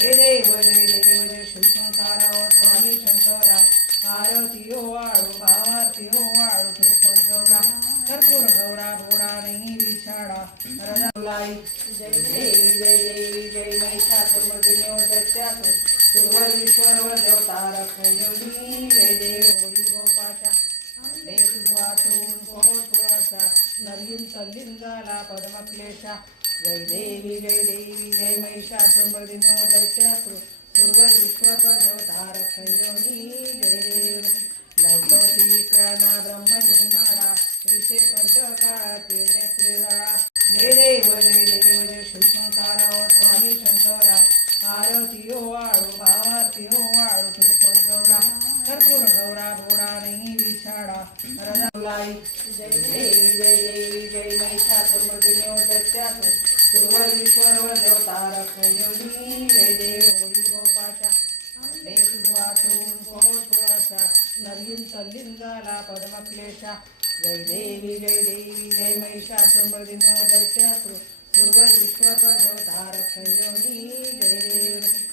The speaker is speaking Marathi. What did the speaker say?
जय देव जय शिवशंकरा स्वामी शंकरा आरती ओवाळू भावारती ओवाळू तुळशीवर गौरा कर्पूर गौरा भोळा नाही विशाळा रजालाई जय देवी जय महिषासुरमर्दिनी दैत्यासुर सुरवर देवतारक योगी जय देव होळी गोपाशा वाचून कोण पुराशा नवीन तल्लिंगाला पद्मक्लेशा जय देवी जय महिषासुरमर्दिनी दैत्यासुर सुरवर देवतारक योगी जय देव लवतोती विक्राना ब्रह्मणी माळा विषे कंठ काळातील नेत्रिगाळा जय देव जय शिवशंकरा स्वामी शंकरा आरती ओवाळू भावारती ओवाळू तुळशीवर गौरा कर्पूर गौरा भोळा नाही विशाळा रजालाई जय देवी जय महिषासुरमर्दिनी दैत्यासुर सुरवर देवतारक योगी जय देव होळी गोपाशा वाचून कोण पुराशा नवीन तल्लिंगाला पद्मक्लेशा जय देवी जय महिषासुरमर्दिनी दैत्यासुर सुरवर देवतारक योगी जय देव